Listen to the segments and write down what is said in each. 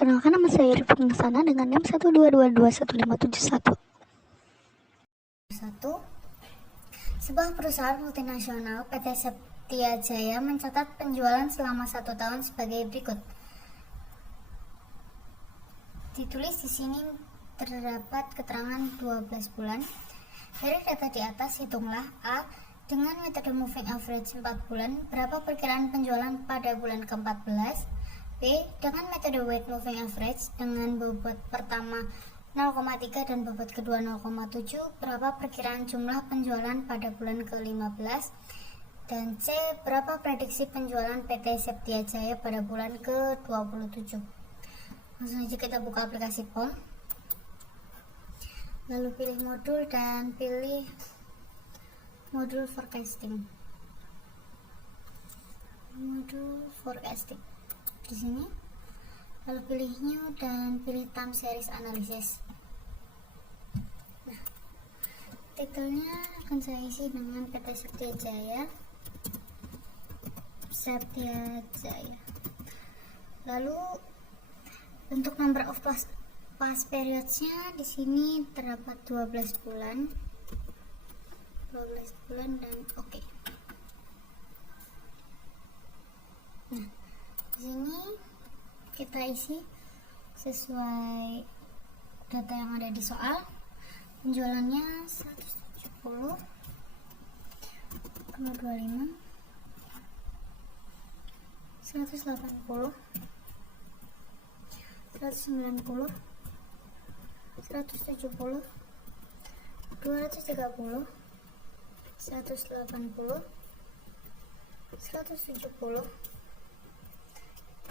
Perkenalkan, nama saya Rifat Nasana dengan NIM 1222151. Sebuah perusahaan multinasional PT Septia Jaya mencatat penjualan selama 1 tahun sebagai berikut. Ditulis di sini terdapat keterangan 12 bulan. Dari data di atas, hitunglah A. Dengan metode moving average 4 bulan, berapa perkiraan penjualan pada bulan ke-14? B. Dengan metode weight moving average dengan bobot pertama 0,3 dan bobot kedua 0,7, berapa perkiraan jumlah penjualan pada bulan ke-15? Dan C. Berapa prediksi penjualan PT Septia Jaya pada bulan ke-27? Langsung aja kita buka aplikasi POM, lalu pilih modul dan pilih modul forecasting. Di sini, lalu pilih new dan pilih time series analysis. Nah, titelnya akan saya isi dengan PT Septia Jaya. Lalu untuk number of past periods-nya di sini terdapat 12 bulan dan oke. Nah, di sini kita isi sesuai data yang ada di soal. Penjualannya 170, 225, 180, 190, 170, 230, 180, 170,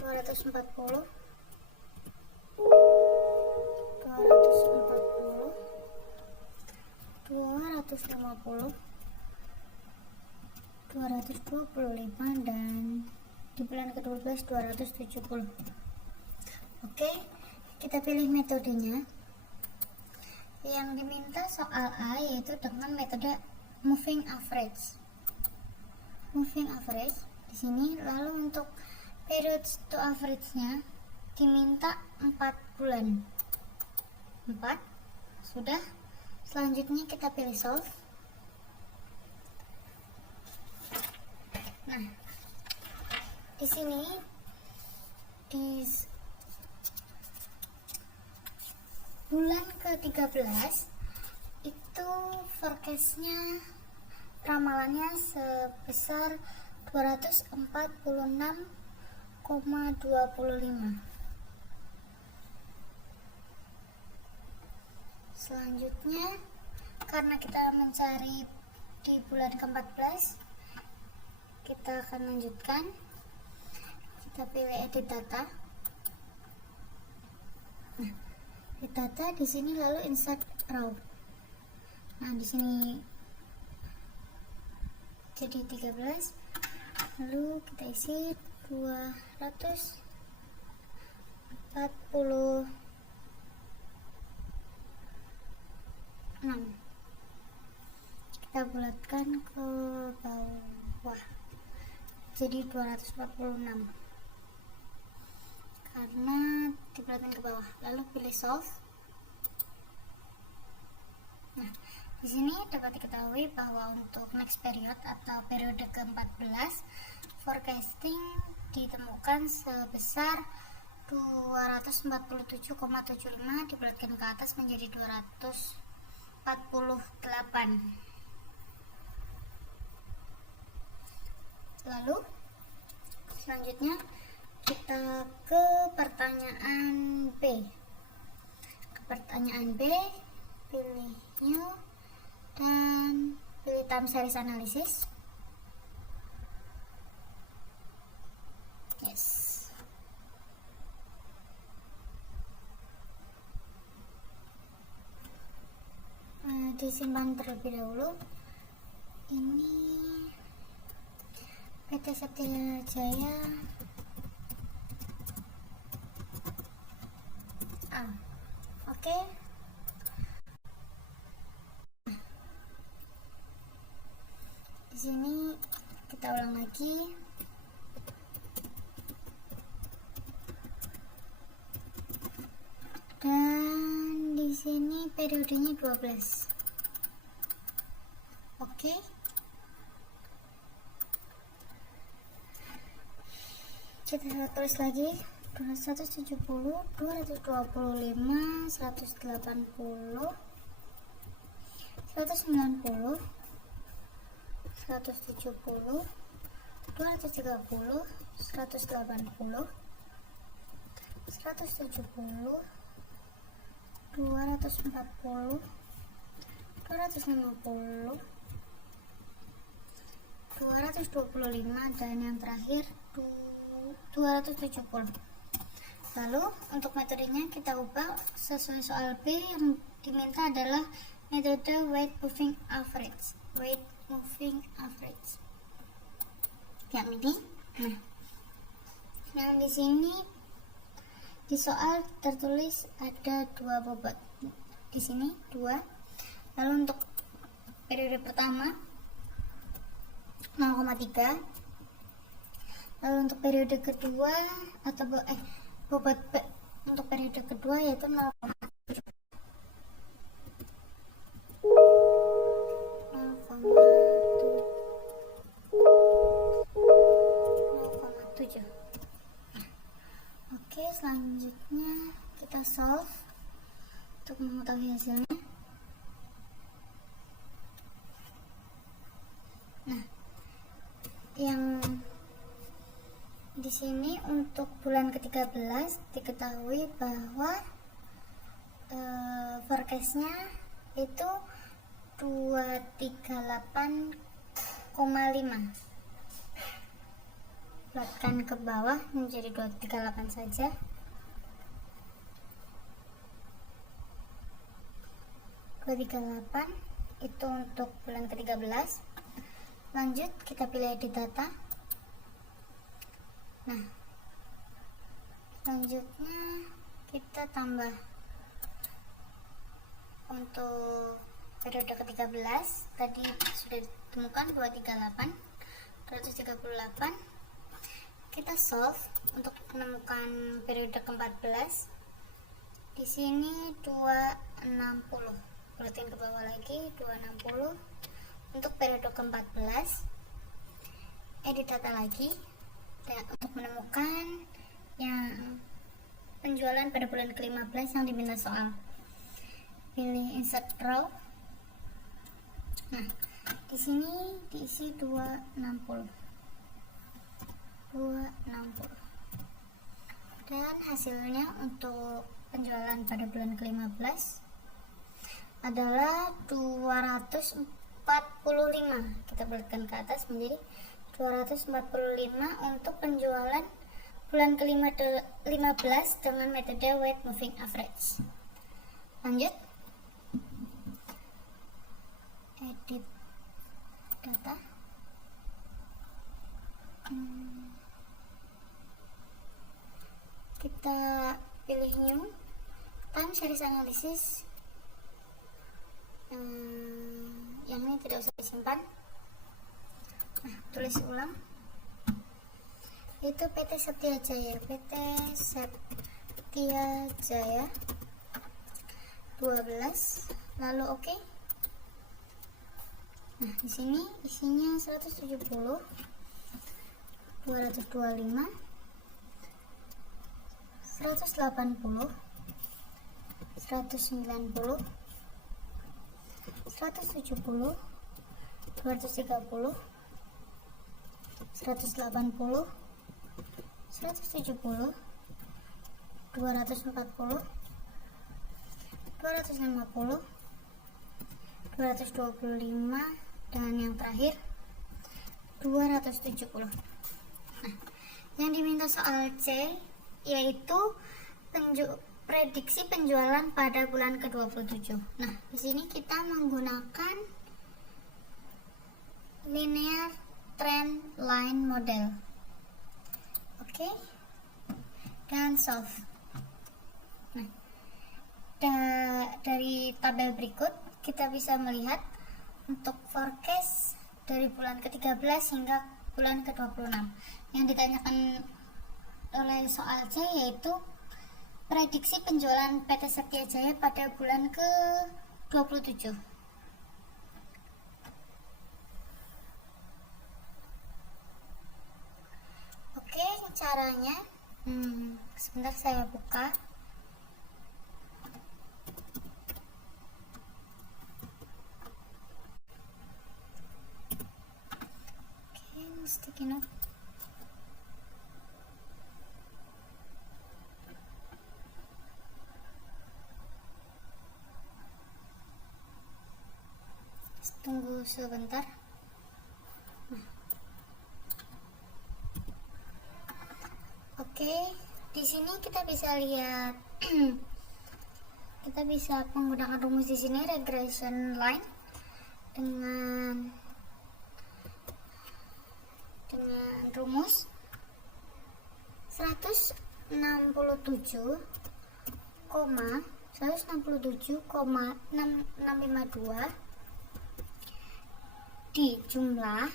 240, 250, 225, dan di bulan ke-12 270. Oke, kita pilih metodenya. Yang diminta soal A yaitu dengan metode moving average. Di sini, lalu untuk period to average-nya diminta 4 bulan. 4 sudah. Selanjutnya kita pilih solve. Nah, di sini di bulan ke-13 itu forecast-nya, ramalannya sebesar 246,25. Selanjutnya, karena kita mencari di bulan ke-14, kita akan lanjutkan. Kita pilih edit data. Nah, edit data di sini, lalu insert row. Nah, di sini jadi 13, lalu kita isi 246. Kita bulatkan ke bawah jadi 246 karena dibulatkan ke bawah. Lalu pilih solve. Nah, di sini dapat diketahui bahwa untuk next period atau periode ke-14 forecasting ditemukan sebesar 247,75 dibulatkan ke atas menjadi 248. Lalu selanjutnya kita ke pertanyaan B. Pilih new dan pilih time series analysis. Yes. Disimpan terlebih dahulu. Ini PT Septia Jaya A. Oke. Di sini kita ulang lagi. periodenya 12. Oke. Kita tulis lagi 170, 225, 180, 190, 170, 230, 180, 170, 240, 250, 225, dan yang terakhir 270. Lalu untuk metodenya kita ubah sesuai soal B. Yang diminta adalah metode weight moving average. Yang ini. Nah, yang di sini di soal tertulis ada 2 bobot. Di sini 2. Lalu untuk periode pertama 0,3. Lalu untuk periode kedua atau bobot untuk periode kedua yaitu 0,7. Oke, selanjutnya kita solve untuk mengetahui hasilnya. Nah, yang di sini untuk bulan ke-13 diketahui bahwa forecast-nya itu 238,5. Plotkan ke bawah menjadi 238 saja. Itu untuk bulan ke-13. Lanjut kita pilih edit data. Nah, selanjutnya kita tambah untuk periode ke-13 tadi sudah ditemukan 238, 238. Kita solve untuk menemukan periode ke-14. Di sini 260. Urutin ke bawah lagi 260. Untuk periode ke-14 edit data lagi. Dan untuk menemukan yang penjualan pada bulan ke-15 yang diminta soal, pilih insert row. Nah, di sini diisi 260. Dan hasilnya untuk penjualan pada bulan ke-15 adalah 245. Kita bulatkan ke atas menjadi 245 untuk penjualan bulan ke-15 dengan metode weight moving average. Lanjut, edit data. Kita pilih new time series analysis. Yang ini tidak usah disimpan. Nah, tulis ulang. Itu PT Setia Jaya 12. Lalu oke. Nah, di sini isinya 170, 225, 180, 190, 170, 230, 180, 170, 240, 250, 225, dan yang terakhir 270. Nah, yang diminta soal C yaitu prediksi penjualan pada bulan ke-27. Nah, di sini kita menggunakan linear trend line model. Oke. Dan solve. Nah, dari tabel berikut kita bisa melihat untuk forecast dari bulan ke-13 hingga bulan ke-26. Yang ditanyakan oleh soal C yaitu Prediksi penjualan PT Setia Jaya pada bulan ke-27. Oke, caranya sebentar saya buka. Oke, sticky note. Tunggu sebentar. Oke, di sini kita bisa lihat kita bisa menggunakan rumus di sini, regression line dengan rumus 167,652 dijumlah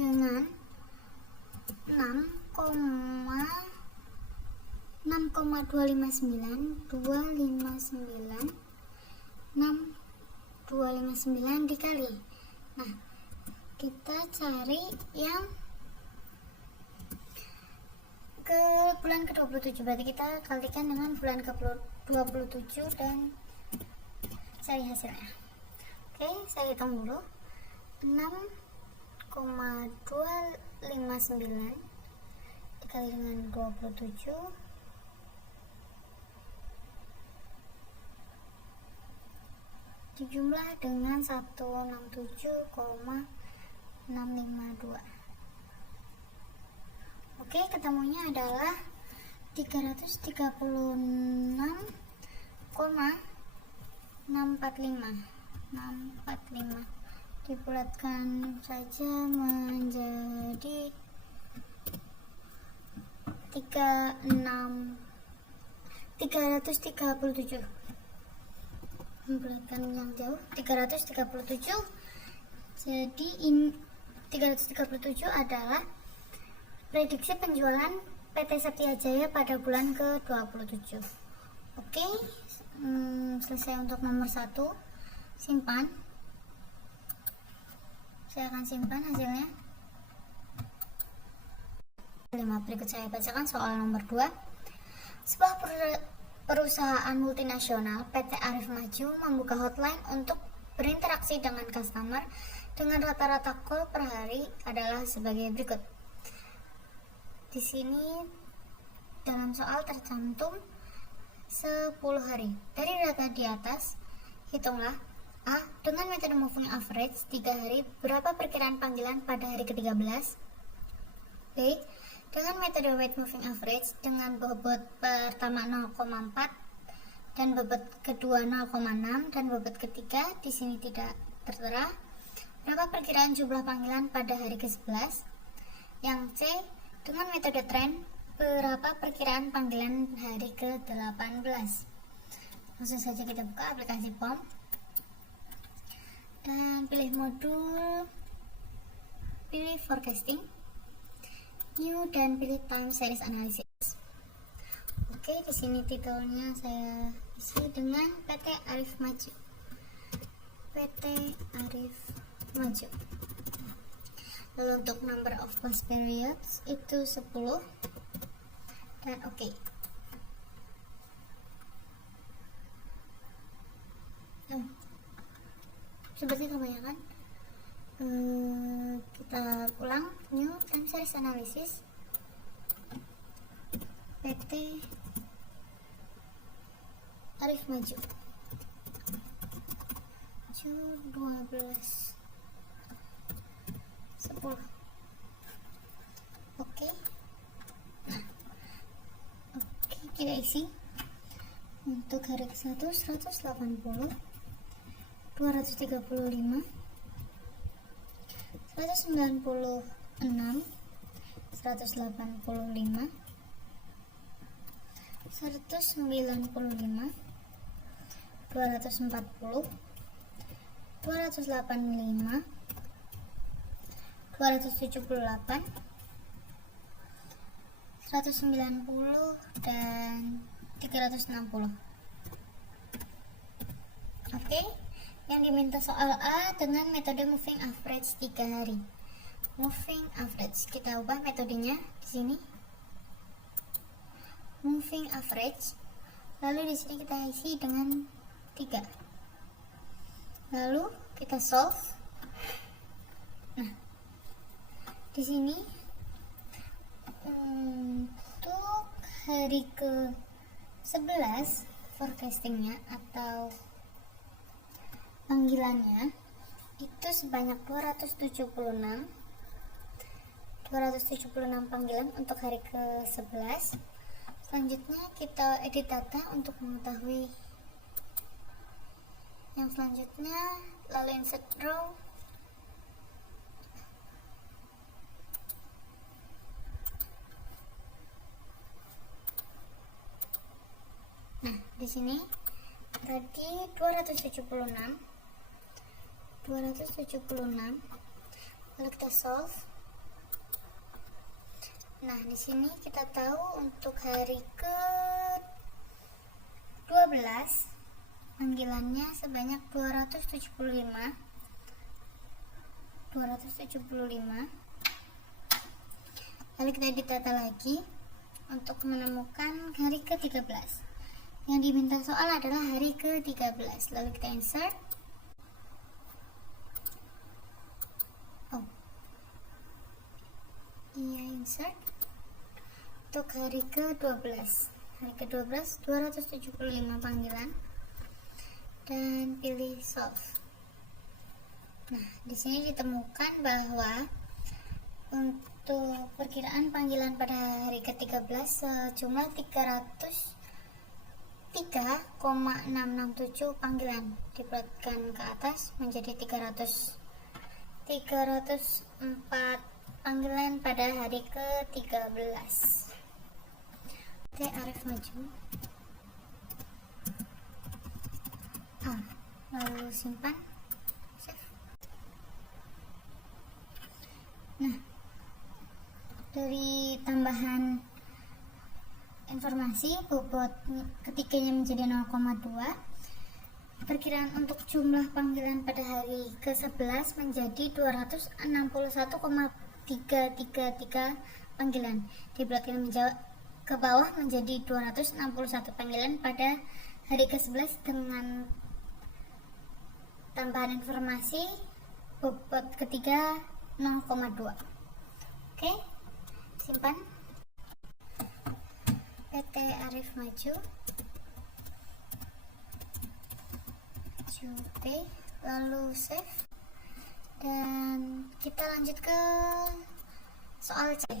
dengan 6,259 dikali. Nah, kita cari yang ke bulan ke-27, berarti kita kalikan dengan bulan ke-27 dan cari hasilnya. Oke, saya hitung dulu. 6,259 dikali dengan 27 dijumlah dengan 167,652. Oke, ketemunya adalah 336,645 dibulatkan saja menjadi 337. Membulatkan yang jauh 337. Jadi 337 adalah prediksi penjualan PT Setia Jaya pada bulan ke-27. Oke, selesai untuk nomor 1. Simpan. Saya akan simpan hasilnya. 5. Berikut saya bacakan soal nomor 2. Sebuah perusahaan multinasional PT Arif Maju membuka hotline untuk berinteraksi dengan customer dengan rata-rata call per hari adalah sebagai berikut. Di sini dalam soal tercantum 10 hari. Dari data di atas, hitunglah A. Dengan metode moving average 3 hari, berapa perkiraan panggilan pada hari ke-13? B. Dengan metode weight moving average dengan bobot pertama 0,4 dan bobot kedua 0,6 dan bobot ketiga di sini tidak tertera, berapa perkiraan jumlah panggilan pada hari ke-11? Yang C. Dengan metode trend, berapa perkiraan panggilan hari ke-18? Langsung saja kita buka aplikasi POM dan pilih modul, pilih forecasting, new, dan pilih time series analysis. Oke, di sini titelnya saya isi dengan PT Arif Maju. PT Arif Maju. Lalu untuk number of past periods itu 10 dan oke. Seperti kebanyakan, kita ulang, new time series analysis, PT Arif Maju 12 10. Oke. Nah, oke, kita isi untuk hari ke-1 180, 235, 196, 185, 195, 240, 285, 278, 190, dan 360. Oke, yang diminta soal A dengan metode moving average 3 hari. Moving average, kita ubah metodenya di sini. Moving average, lalu di sini kita isi dengan 3. Lalu kita solve. Nah, di sini untuk hari ke-11 forecastingnya atau panggilannya itu sebanyak 276 panggilan untuk hari ke-11. Selanjutnya kita edit data untuk mengetahui yang selanjutnya, lalu insert row. Nah, di sini tadi 276, lalu kita solve. Nah, di sini kita tahu untuk hari ke-12 panggilannya sebanyak 275. Lalu kita edit data lagi untuk menemukan hari ke-13. Yang diminta soal adalah hari ke-13. Lalu kita insert. Insert untuk hari ke-12. Hari ke-12 275 panggilan dan pilih solve. Nah, di sini ditemukan bahwa untuk perkiraan panggilan pada hari ke-13 sejumlah 303,667 panggilan, dibulatkan ke atas menjadi 304 panggilan pada hari ke-13. Oke, Arif maju. Lalu simpan, save. Nah, dari tambahan informasi bobot ketiganya menjadi 0,2, perkiraan untuk jumlah panggilan pada hari ke-11 menjadi 261,333 panggilan, dibulatkan ke bawah menjadi 261 panggilan pada hari ke-11 dengan tambahan informasi bobot ketiga 0,2. Oke, simpan. PT Arif maju P, lalu save, dan kita lanjut ke soal C.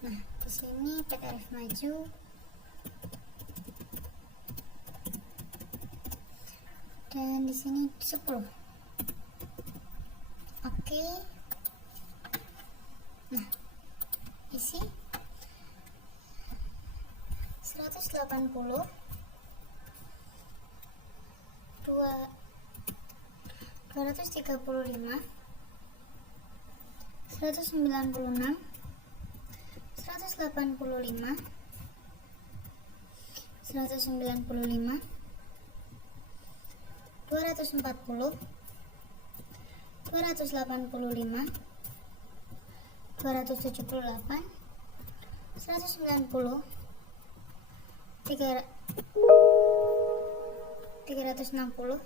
Nah, di sini PT Arif maju dan di sini 10. Oke. Nah, isi 180, 235, 196, 185, 195, 240, 285, 278, 190, 360,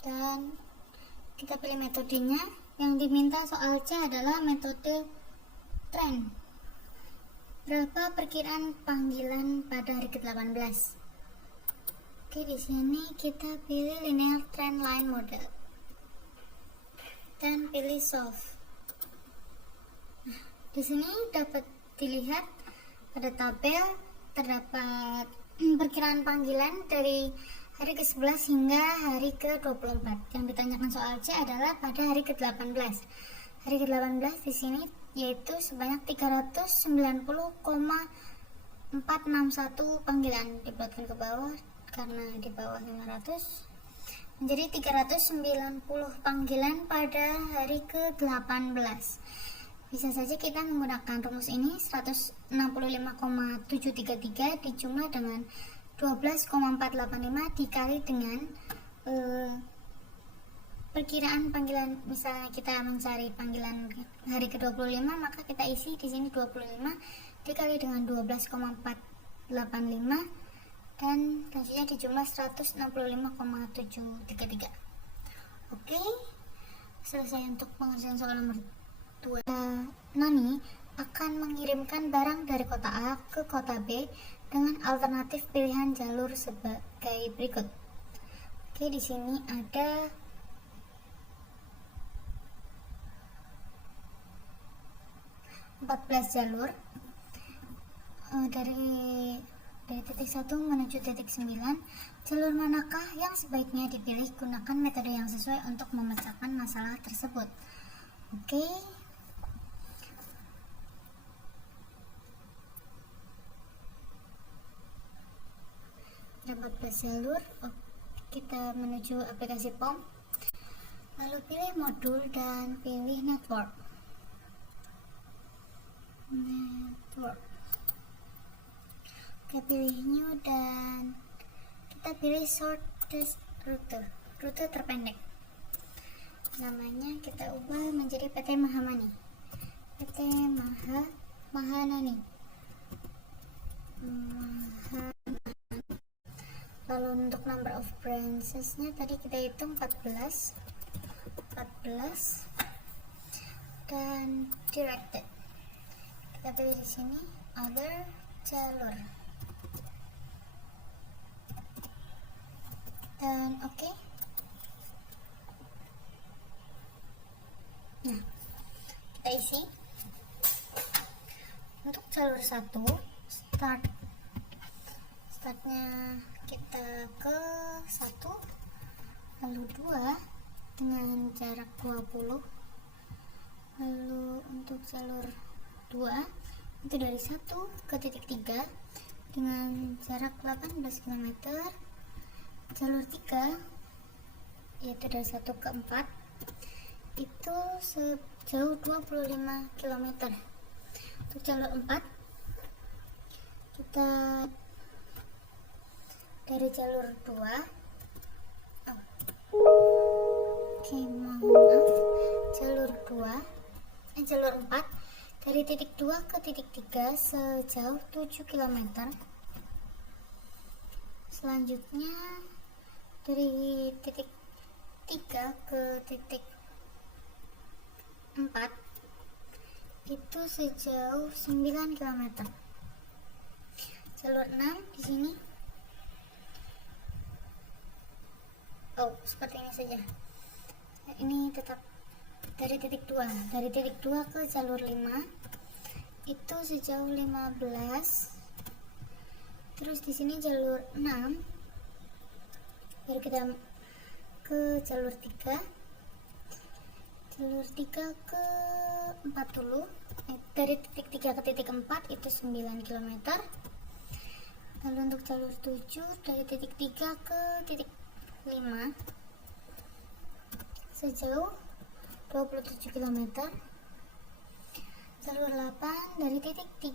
dan kita pilih metodenya. Yang diminta soal C adalah metode trend. Berapa perkiraan panggilan pada hari ke-18? Oke, di sini kita pilih linear trend line model dan pilih solve. Nah, di sini dapat dilihat pada tabel terdapat perkiraan panggilan dari hari ke-11 hingga hari ke-24. Yang ditanyakan soal C adalah pada hari ke-18. Hari ke-18 di sini yaitu sebanyak 390,461 panggilan, dibuatkan ke bawah karena di bawah 500. menjadi 390 panggilan pada hari ke-18. Bisa saja kita menggunakan rumus ini 165,733 dijumlah dengan 12,485 dikali dengan perkiraan panggilan. Misalnya kita mencari panggilan hari ke-25, maka kita isi di sini 25 dikali dengan 12,485 dan selanjutnya dijumlah 165,733. Oke, selesai untuk pengerjaan soal nomor 2. Nani akan mengirimkan barang dari kota A ke kota B dengan alternatif pilihan jalur sebagai berikut. Oke, di sini ada jalur dari titik 1 menuju titik 9. Jalur manakah yang sebaiknya dipilih? Gunakan metode yang sesuai untuk memecahkan masalah tersebut. Oke. Ada 14 jalur. Kita menuju aplikasi POM. Lalu pilih modul dan pilih network. Kita pilih new dan kita pilih shortest rute terpendek. Namanya kita ubah menjadi PT Mahamani, PT Mahanani. Lalu untuk number of branches-nya tadi kita hitung 14 dan directed. Kita pilih di sini other jalur dan oke. Nah, kita isi untuk jalur 1 startnya kita ke 1, lalu 2 dengan jarak 20, lalu untuk jalur 2 itu dari 1 ke titik 3 dengan jarak 18 km. Jalur 3 yaitu dari 1 ke 4 itu sejauh 25 km. Untuk jalur 4 kita dari jalur 2 jalur 4 dari titik 2 ke titik 3 sejauh 7 km. Selanjutnya dari titik 3 ke titik 4 itu sejauh 9 km. Jalur 6 di sini seperti ini saja. Ini tetap dari titik 2 ke jalur 5 itu sejauh 15. Terus di sini jalur 6 baru kita ke jalur 3 ke 40. Dari titik 3 ke titik 4 itu 9 km. Lalu untuk jalur 7 dari titik 3 ke titik 5 sejauh 27 km. Jalur 8 dari titik 3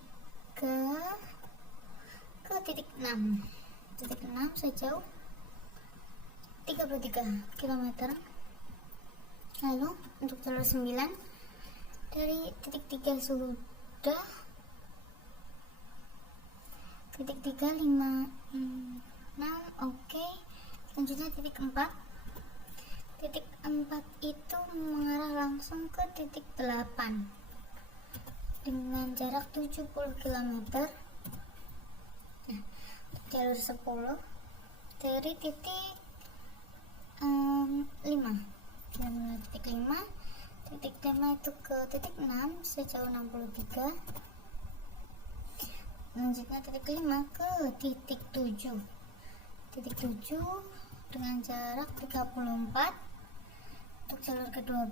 ke titik 6 sejauh 33 km. Lalu untuk jalur 9 dari titik 3 sudah titik 3 5 6 oke. Selanjutnya titik 4 itu mengarah langsung ke titik 8 dengan jarak 70 km. Nah, jalur 10 dari titik 5 titik 5 itu ke titik 6 sejauh 63. Selanjutnya titik 5 ke titik 7 dengan jarak 34. Untuk jalur ke-12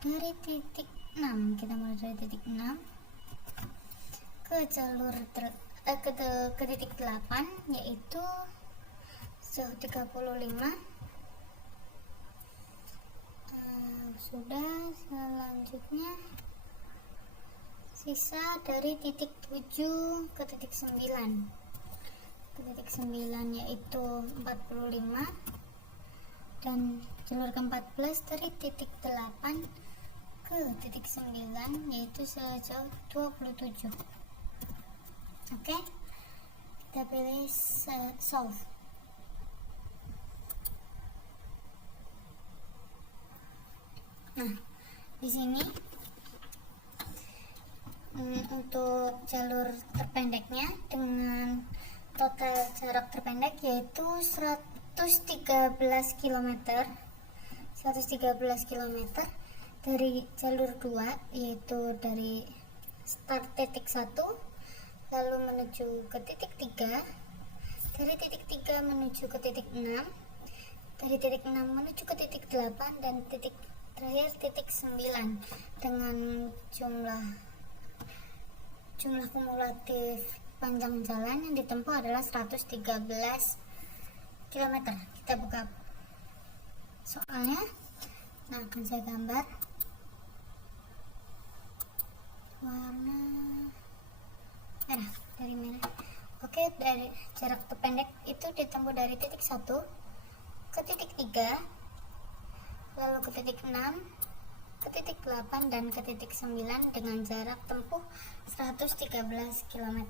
dari titik 6, kita mulai dari titik 6 ke jalur ke titik 8 yaitu sejauh 35. Sudah. Selanjutnya sisa dari titik 7 ke titik 9. Ke titik 9 yaitu 45, dan jalur ke-14 dari titik 8 ke titik 9 yaitu sejauh 27. Oke, kita pilih solve. Nah, di sini untuk jalur terpendeknya dengan total jarak terpendek yaitu 113 km dari jalur 2, yaitu dari start titik 1 lalu menuju ke titik 3, dari titik 3 menuju ke titik 6, dari titik 6 menuju ke titik 8, dan titik terakhir titik 9 dengan jumlah kumulatif panjang jalan yang ditempuh adalah 113 km. Kita buka soalnya. Nah, akan saya gambar warna merah, dari merah. Oke, dari jarak terpendek itu ditempuh dari titik 1 ke titik 3, lalu ke titik 6, ke titik 8, dan ke titik 9 dengan jarak tempuh 113 km.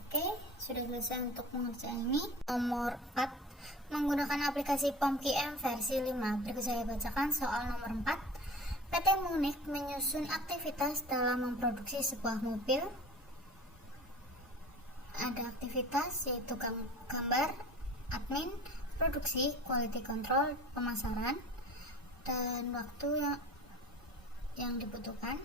Oke, sudah selesai untuk mengerjakan ini. Nomor 4, menggunakan aplikasi POMQM versi 5. Berikut saya bacakan soal nomor 4. PT Munich menyusun aktivitas dalam memproduksi sebuah mobil. Ada aktivitas yaitu gambar, admin, produksi, quality control, pemasaran, dan waktu yang dibutuhkan.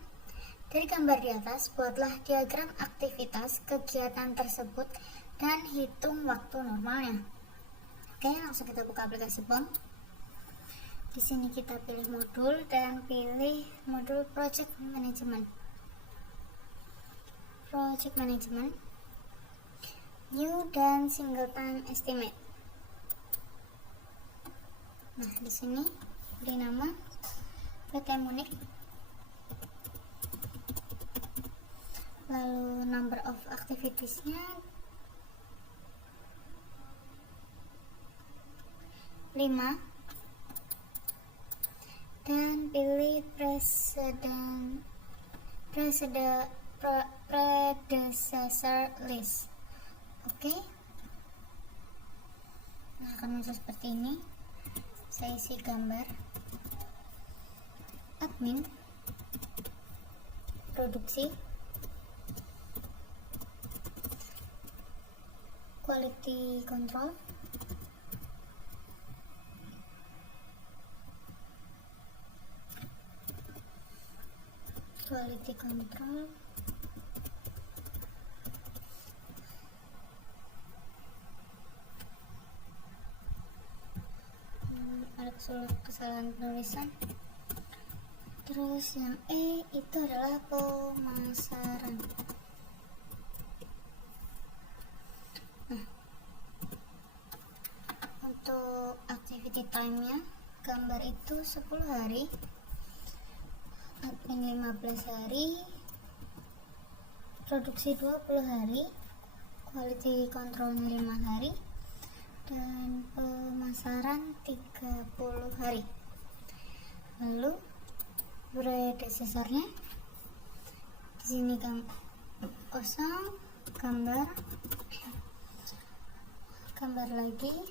Dari gambar di atas, buatlah diagram aktivitas kegiatan tersebut dan hitung waktu normalnya. Oke, langsung kita buka aplikasi POM. Di sini kita pilih modul dan pilih modul Project Management. New dan Single Time Estimate. Nah, di sini beri nama PT Munich, lalu number of activitiesnya 5, dan pilih predecessor list. Oke. Nah, akan muncul seperti ini. Saya isi gambar, admin, produksi, quality control, ada kesalahan penulisan. Terus yang E itu adalah pemasaran. Nah, untuk activity time-nya, gambar itu 10 hari, admin 15 hari, produksi 20 hari, quality control 5 hari, dan pemasaran 30 hari. Lalu predecessornya di sini kosong, gambar lagi.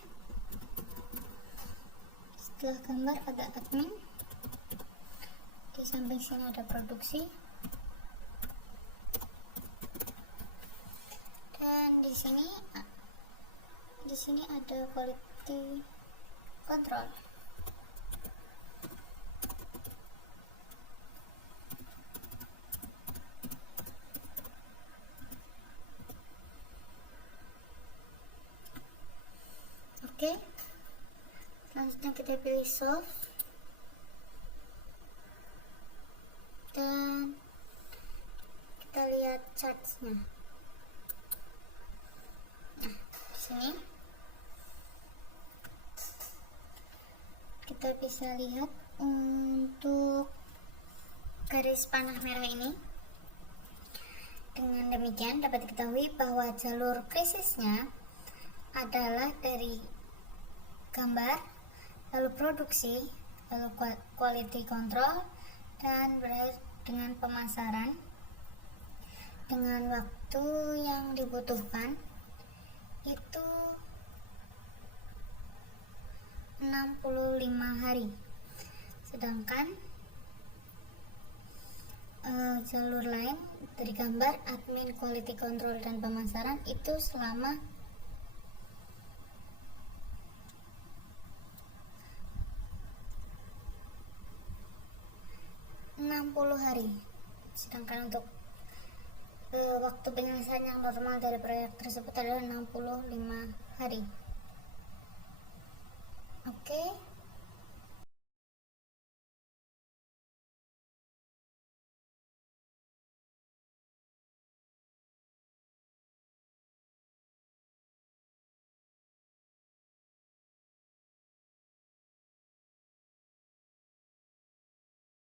Setelah gambar ada admin, di samping sini ada produksi, dan di sini ada quality control. Oke, selanjutnya kita pilih solve dan kita lihat chartsnya. Nah, di sini kita bisa lihat untuk garis panah merah ini. Dengan demikian dapat diketahui bahwa jalur krisisnya adalah dari gambar, lalu produksi, lalu quality control, dan berakhir dengan pemasaran dengan waktu yang dibutuhkan itu 65 hari. Sedangkan jalur lain dari gambar, admin, quality control, dan pemasaran itu selama 60 hari. Sedangkan untuk waktu penyelesaian yang normal dari proyek tersebut adalah 65 hari. Oke.